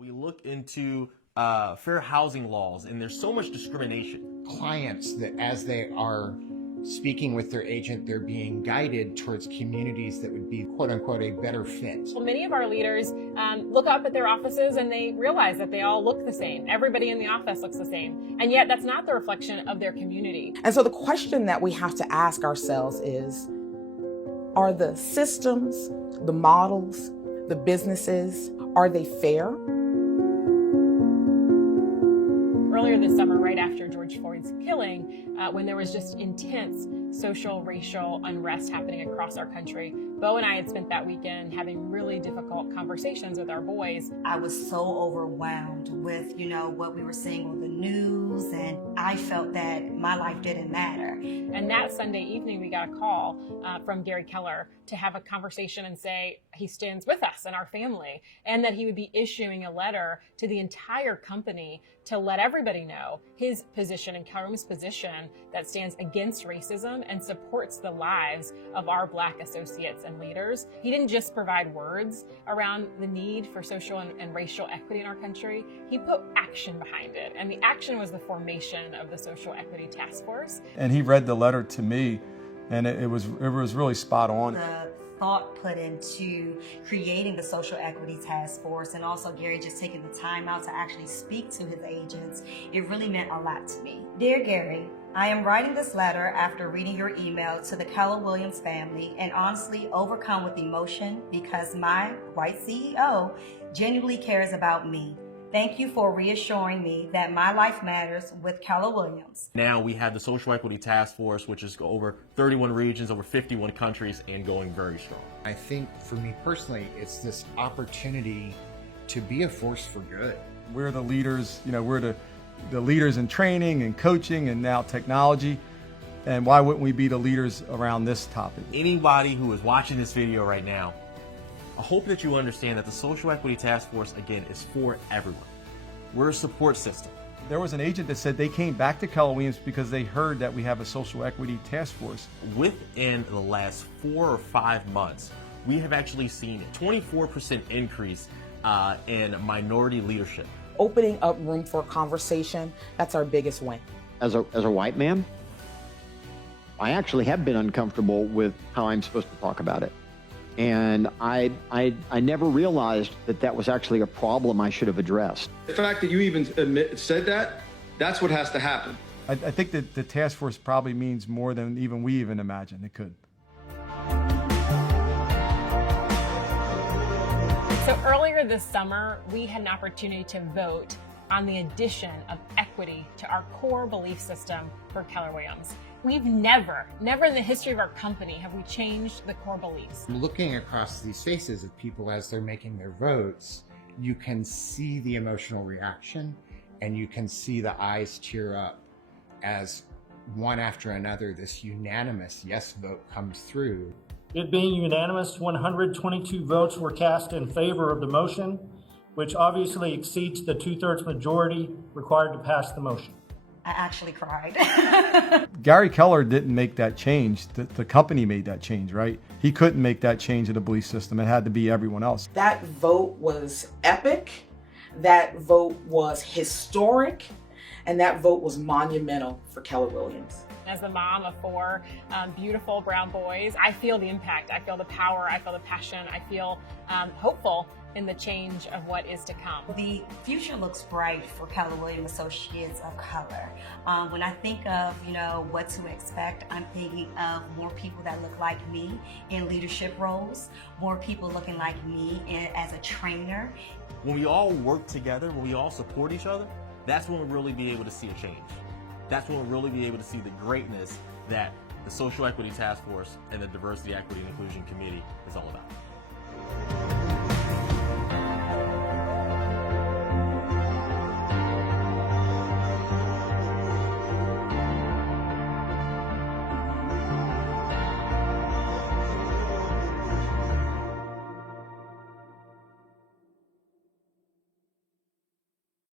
We look into fair housing laws, and there's so much discrimination. Clients that as they are speaking with their agent, they're being guided towards communities that would be, quote unquote, a better fit. Well, many of our leaders look up at their offices and they realize that they all look the same. Everybody in the office looks the same. And yet that's not the reflection of their community. And so the question that we have to ask ourselves is, are the systems, the models, the businesses, are they fair? Earlier this summer, right after George Floyd's killing, when there was just intense social, racial unrest happening across our country, Bo and I had spent that weekend having really difficult conversations with our boys. I was so overwhelmed with, what we were seeing on the news, and I felt that my life didn't matter. And that Sunday evening, we got a call from Gary Keller to have a conversation and say he stands with us and our family, and that he would be issuing a letter to the entire company to let everybody know his position and Keller's position that stands against racism and supports the lives of our Black associates and leaders. He didn't just provide words around the need for social and racial equity in our country. He put action behind it, and the action was the formation of the Social Equity Task Force. And he read the letter to me, and it was really spot on. The thought put into creating the Social Equity Task Force, and also Gary just taking the time out to actually speak to his agents, it really meant a lot to me. Dear Gary, I am writing this letter after reading your email to the Keller Williams family and honestly overcome with emotion because my white CEO genuinely cares about me. Thank you for reassuring me that my life matters with Keller Williams. Now we have the Social Equity Task Force, which is over 31 regions, over 51 countries, and going very strong. I think for me personally, it's this opportunity to be a force for good. We're the leaders, we're the leaders in training and coaching and now technology. And why wouldn't we be the leaders around this topic? Anybody who is watching this video right now, I hope that you understand that the Social Equity Task Force, again, is for everyone. We're a support system. There was an agent that said they came back to Keller Williams because they heard that we have a Social Equity Task Force. Within the last 4 or 5 months, we have actually seen a 24% increase in minority leadership. Opening up room for conversation, that's our biggest win. As a white man, I actually have been uncomfortable with how I'm supposed to talk about it. And I never realized that was actually a problem I should have addressed. The fact that you even said that, that's what has to happen. I think that the task force probably means more than even we even imagined it could. So earlier this summer, we had an opportunity to vote on the addition of equity to our core belief system for Keller Williams. We've never in the history of our company have we changed the core beliefs. Looking across these faces of people as they're making their votes, you can see the emotional reaction and you can see the eyes tear up as one after another this unanimous yes vote comes through. It being unanimous, 122 votes were cast in favor of the motion, which obviously exceeds the 2/3 majority required to pass the motion. I actually cried. Gary Keller didn't make that change. The company made that change, right? He couldn't make that change in the belief system. It had to be everyone else. That vote was epic. That vote was historic. And that vote was monumental for Keller Williams. As the mom of 4 beautiful brown boys, I feel the impact. I feel the power. I feel the passion. I feel hopeful in the change of what is to come. The future looks bright for Keller Williams Associates of Color. When I think of, what to expect, I'm thinking of more people that look like me in leadership roles, more people looking like me as a trainer. When we all work together, when we all support each other, that's when we'll really be able to see a change. That's when we'll really be able to see the greatness that the Social Equity Task Force and the Diversity, Equity, and Inclusion Committee is all about.